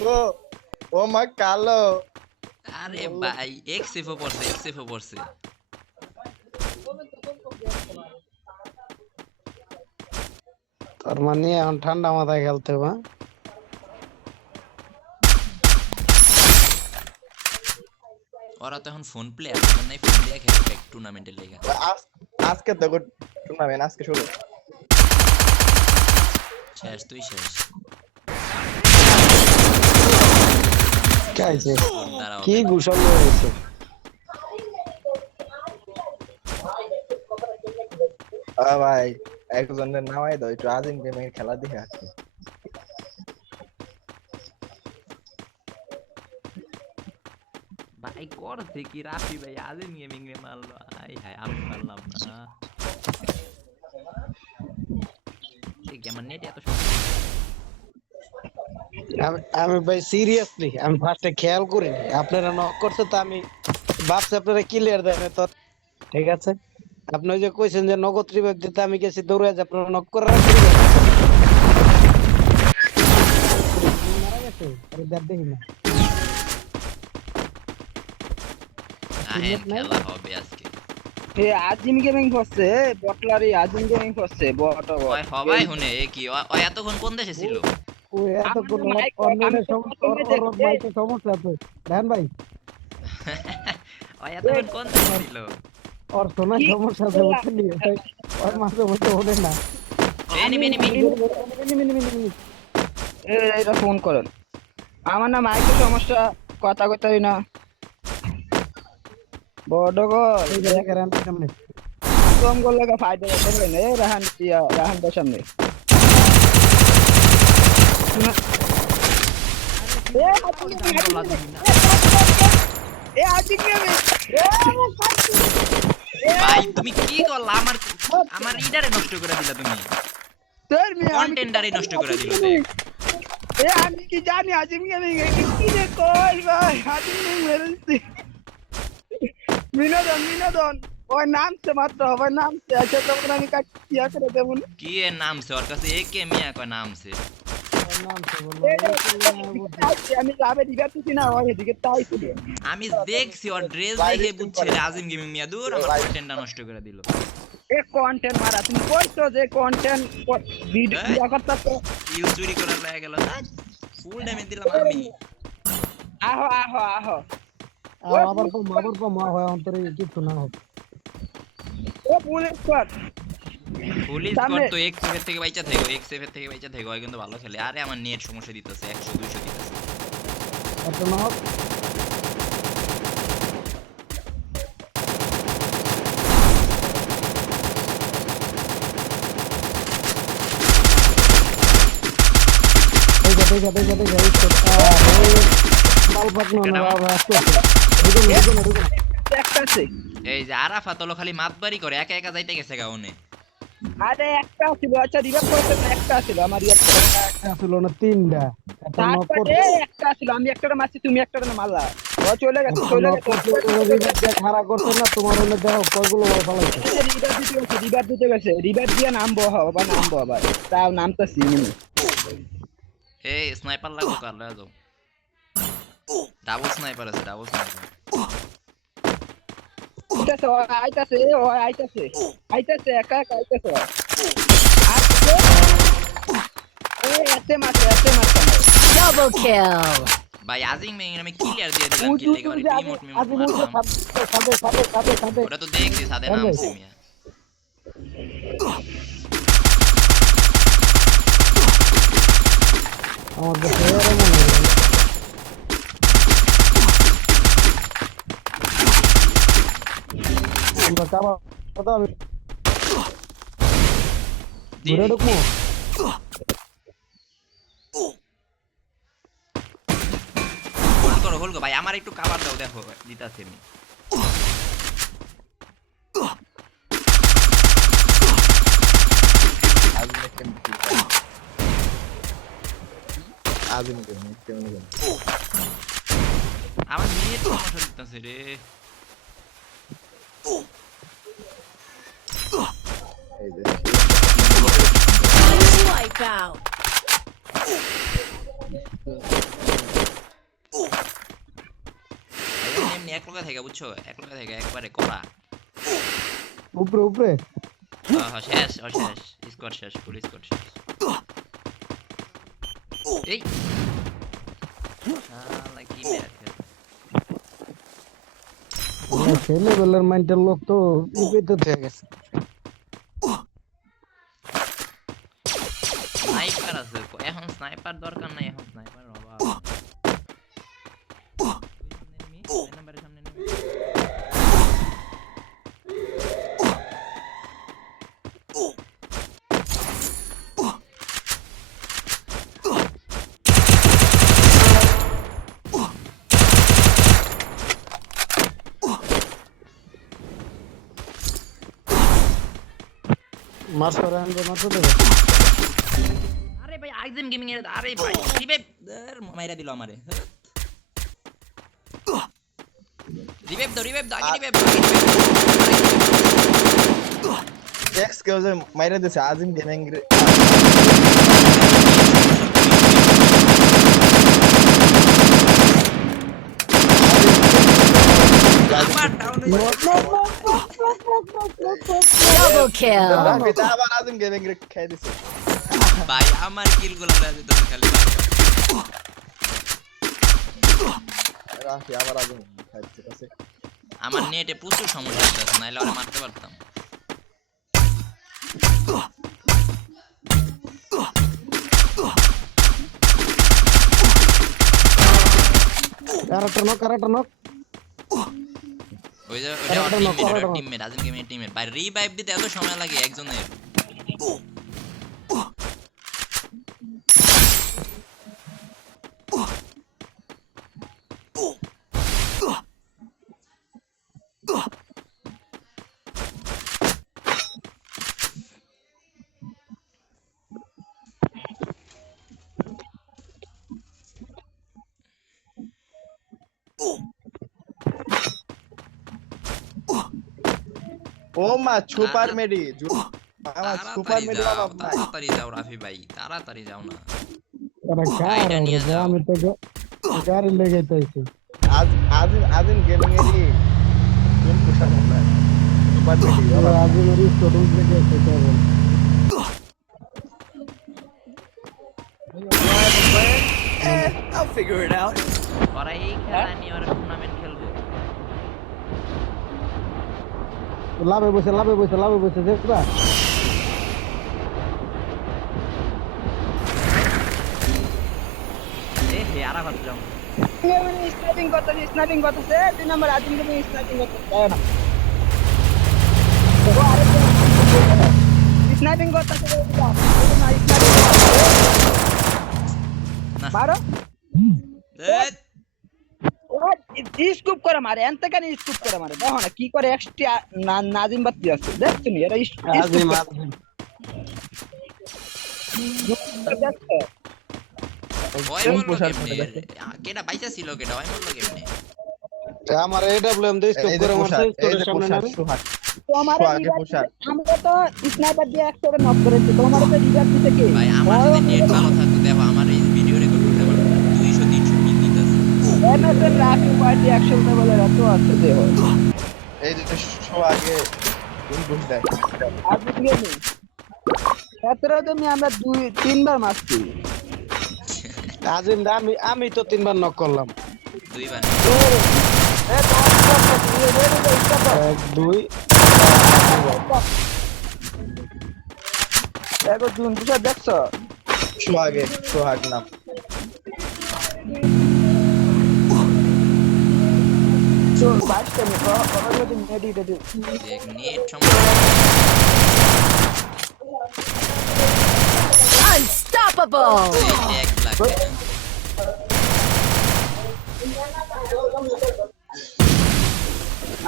ও ও মা কালো। আরে ভাই এক্স এফও পড়ছে এক্স এফও পড়ছে। তার মানে এখন ঠান্ডা মাথায় খেলতে হবে হ্যাঁ? ওরা তো এখন ফোন প্লেয়ার নাই ফোন দিয়ে খেলবে টুর্নামেন্টের লেগে। আজ- আজকে দেখো টুর্নামেন্ট আজকে শুরু। শেষ তুই শেষ। কি হবে হয়েছে ভাই একজনের নামাই দাও একটু আজিম গেমিং খেলা দেখে আসছে ভাই করছে কি রাফি ভাই? আজে নিয়ে মিংরে মারলো। আই হাই আমি পারলাম না। আমার নেট এত সমস্যা? আমি ভাই সিরিয়াসলি আমি ফার্স্টে খেয়াল করিনি। আপনারা নক করছে তো আমি ভাবছি আপনারা ক্লিয়ার দেন তো। ঠিক আছে? আপনি ওই যে কইছেন যে নগদ রিভাইভ দিতে আমি গেছি দৌড়ে যে আপনারা নক করে মারা গেছে? আরে দেখ দেখি না। আহেন খেলা হবে আজকে। এ আজিম গেমিং করছে বটলারি আজিম গেমিং করছে বট ওই হবাই হুনে এ কি? ওই এতক্ষণ কোন দেশে ছিল? আমার অনলাইনে সমস্যা দেখতে- মাইকে সমস্যা আছে দেন ভাই। ওই এতক্ষণ কোন ছিল? ওর শোনার সমস্যা আছে বুঝছেন নি? ওর মাঝে মধ্যে ওঠে না। Enemy enemy. এটা ফোন করেন আমার না মাইকের সমস্যা কথা কইতে না। বড় গো এই যে দেখেন, আমি সামনে। কম না রাহান রাহান সামনে। এ আজিম গেমিং, এ আজিম গেমিং এ আমার কাছে ভাই তুমি কি করলা আমার আমার রিডারে নষ্ট করে দিলা তুমি। তোর মেয়ে আমি- কন্টেন্টারে নষ্ট করে দিল। দেখ এ আমি কি জানি আজিম গেমিং এ কি কি রে কই ভাই? আজিম গেমিং মেরেছি বিনোদন বিনোদন ওই নামছে মাত্র ওই নামছে। আচ্ছা তখন আমি কাটিয়া করে দেবো না। কি এর নাম সে ওর কাছে একে মিয়া কয় নাম সে আমি দিবাতেছি না ওই তাই ছিল দেখছি ওর ড্রেস দেখে বুঝছে রে আজিম গেমিং মিয়া দূর আমার কন্টেন্টটা নষ্ট করে দিল। এ কন্টেন্ট মারা তুমি কইছো যে কন্টেন্ট ভিডিও। করতে তো কিল চুরি করার লাগে গেল ফুল ড্যামেজ দিলাম আমি। আহো আহো আহো। আবার কম আবার কম হয় অন্তরে কিছু না হোক। ও পুলিশ কর পুলিশ। কর তো এক সেভের থেকে বাইচা থাকো এক সেভের থেকে বাইচা থাকো হয় কিন্তু ভালো খেলে। আরে আমার নেট সমস্যা দিতেছে একশো দুইশো দিতেছে। দেখা এই যে আরাফাত হলো খালি মাতবারি করে একা একা যাইতে গেছে গাউনে আরে একটা ছিল আচ্ছা রিভাইভ করতে একটা ছিল আমার একটা ছিল না তিনটা। তারপরে একটা ছিল আমি একটা মারছি তুমি একটা মারলা। ও চলে গেছে চলে নক করতে ওরা রিভাইভ দিয়ে খাড়া করছে না তোমার হলে দেখো কয়গুলো বল ফালাইছে রিভাইভ দিতে গেছে রিভাইভ দিতে গেছে রিভাইভ দিয়ে নামবো আবার নামবো আবার। তাও নামতেছি এই স্নাইপার লাগো কার? লয়ে ডাবল স্নাইপার আছে ডাবল স্নাইপার আইতাছে ও আইতাছে ও আইতাছে আইতাছে একা একা আইতাছে ও। আসছে এই এতে মারছে এতে মারছে। Double kill. ভাই আজিম মেং আমি ক্লিয়ার দিয়ে দিলাম কিল লেগে আগে মিমোট মারলাম সাদে সাদে সাদে সাদে ওটা তো দেখছি সাদে হ্যাঁ, নামছে মিয়া আমার কাছে হোল্ড করো হোল্ড করো ভাই আমার একটু কাভার দাও দেখো দিতাছি আমি। আমার নেট সমস্যা দিতেছে রে। এই! যে wipe লোক তো উপরে গেছে। মাস করে আনবে মাত্র দেবে। আরে ভাই আইজেম গেমিং এর আরে ভাই রিভাইভ মাইরা দিল আমারে। রিভাইভ দাও রিভাইভ দাও আগে রিভাইভ দাও আগে revive দাও। এক্স কেউ যে মাইরা দিছে আজিম গেমিং আমার down হয়ে গেছে। Double kill. রাফি আবার আজিম গেমিং রে খাই দিছে ভাই আমার কিলগুলো আছে তুমি খালি বারবার। রাফি আবার আজিম আমার নেটে প্রচুর সমস্যা আছে নাইলে ওরা মারতে পারতাম। Character knock character knock. ওই যে ওটা টিমমেট। টিমমেট আজিম গেমের টিমমেট ভাই রিভাইভ দিতে এত সময় লাগে একজনের। ও মা সুপার মেডি আমার সুপার তাড়াতাড়ি মেডি যাও অভাব নাই তাড়াতাড়ি যাও রাফি ভাই তাড়াতাড়ি যাও না। আরে গাড়িটা নিয়ে কার যাও। আমি তো গা- গাড়ি লেগে যাইছে আজ আজিম আজিম গেমিং এরই কোন পোশাক না। সুপার মেডি অভাব নাই। আজ মেরি স্টোর লেগে যাইছে কেবল ওরা এই খেলা নিয়ে ওরা টুর্নামেন্ট খেলব লাভে বসে লাভে বসে লাভে বসে দেখবা এ হে আরা ভাত যাও স্নাইপিং করতেছে স্নাইপিং করতেছে দুই নম্বর আজিম গেমিং স্নাইপিং করতেছে স্নাইপিং করতেছে মারো স্কুপ করে মারে এন থেকে স্কুপ করে মারে। দেখো না কি করে এক্সট্রা নাজিম বাতি আছে। দেখছ নি এরা কেডা ছিল কেডা ওই মরলো কেমনে? আমার এডব্লিউএম দিয়ে স্টোর করে মারছে পোশাক এই স্টোরের যে সামনে নামে। তোমার আমরা তো স্নাইপার দিয়ে একসাথে নক করেছি। তোমার তো রিভার দিতে কে? ভাই আমার যদি নেট ভালো থাকতো দেখো আমার এই ভিডিও রেকর্ড করতে পারতো দুইশো তিনশো মিল রাফি পার্টি বলে এত আছে দেহ এই যে সোহাগে কোন পুশ দেয়। আজকে নেই। সতেরো তুমি আমরা দুই তিনবার মারছি আজিম দা আমি আমি তো তিনবার নক করলাম। দুইবার। এ। এক দুই দেখো জুন তুষার দেখছ? সোহাগে সোহাগ নাম। চল বাইশটা মিনিট ওরা যদি মেডি রেডি দেখ নেট সমস্যা Unstoppable. এই এক লাগবে না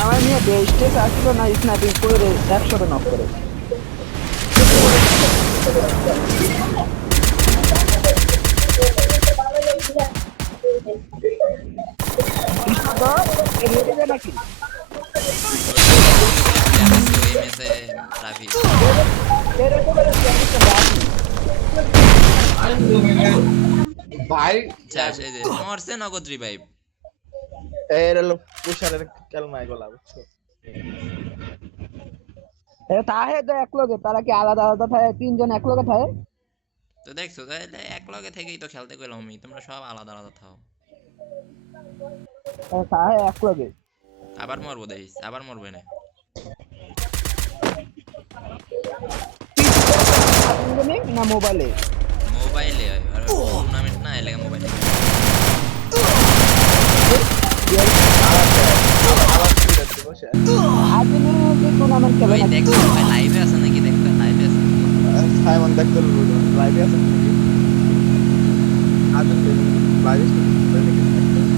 আমার নিয়ে বেস্টেজ আসলো না স্নাইপিং করে একশোটা নক করে নাকি যে মরছে নগদ রিভাইভ এর হলো পুষারের কেলমা এগুলা বুঝছ এ থাহে তো এক লগে তারা কি আলাদা আলাদা থাকে তিনজন এক লগে থাকে তো দেখছ তাহলে এক লগে থেকেই তো খেলতে গেলাম আমি তোমরা সব আলাদা আলাদা থাও থাহে এক লগে আবার মরবো দেখিস আবার মরবে না গেমিং না মোবাইলে মোবাইলে টুর্নামেন্ট না এলাকা মোবাইলে লাইভে আছে নাকি? দেখো লাইভে আছে। নাকি? সাইমন দেখতে লাইভে আছে নাকি? লাইভে এমএসএল রাখি ওয়াই আমার সব কি মোবাইল বাধাটা বাধতেছে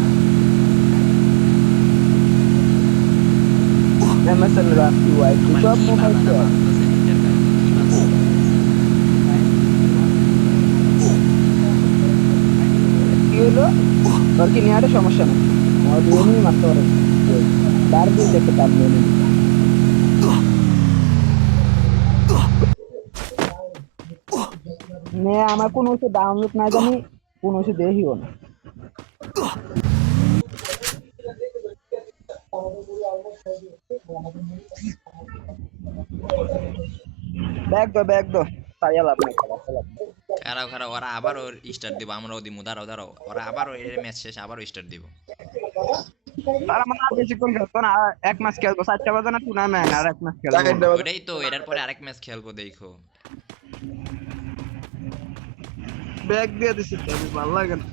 কি হলো সমস্যা নেই আমার মারতে পারে তার নে, আমার কোনো কিছু ডাউনলোড না জানি, কোনো কিছু দেখিও না। ব্যাগ দো ব্যাগ দো তাই লাভ নেই খারাপ খারাপ ওরা আবারও স্টার্ট দিব আমরাও দিব দাঁড়াও দাঁড়াও। ওরা আবারও এর ম্যাচ শেষ আবারও স্টার্ট দিব। তারা মানে আর বেশিক্ষণ খেলতো না এক মাস খেলব চারটা বাজে না টুর্নামেন্ট আর এক মাস খেলব। ওটাই তো এটার পরে আরেক ম্যাচ খেলব দেখো। ব্যাগ দিয়ে দিছি তো, ভালো লাগে না।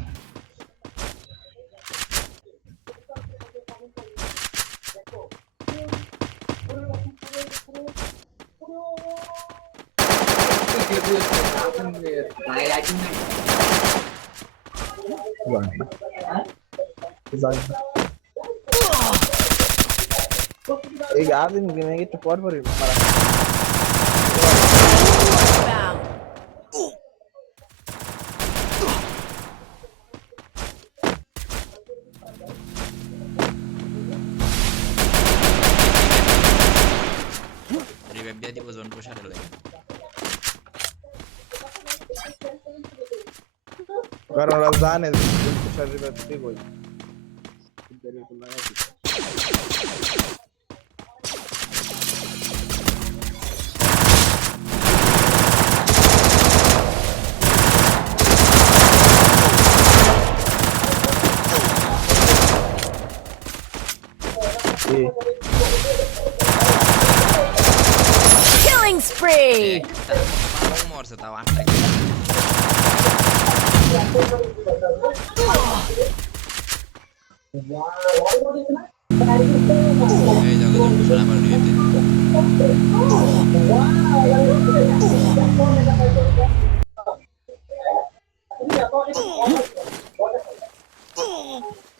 এই আদিম গেমে একটু পর পরই Barona Zane przeżywa przywój. Killing spree! Parang.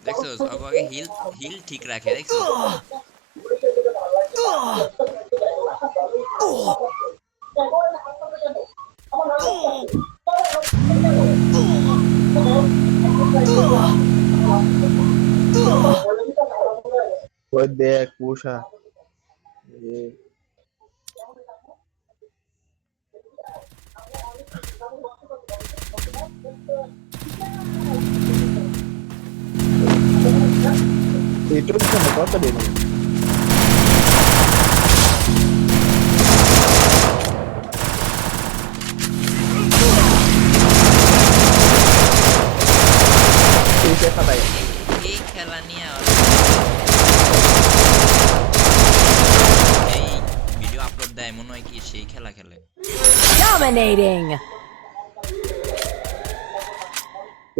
দেখছ আগে হিল হিল ঠিক রাখে দেখছ? ওই দেখ পুষা এই এইটুকু কেন কত দিন এই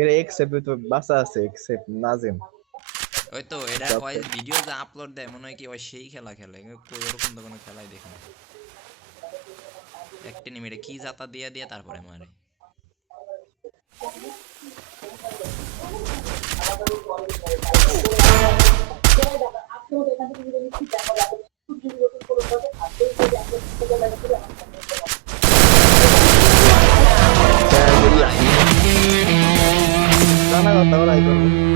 এর এক্সেপ্ট তো বাসা আছে এক্সেপ্ট নাজিম। ওই তো এরা কয় ভিডিও যা আপলোড দেয় মনে হয় কি ওই সেই খেলা খেলে। কোন রকম তো কোনো খেলাই দেখি না। একটা নিমিটে কি জাতা দিয়ে দিয়ে তারপরে মারে। আপনি I'm not problema.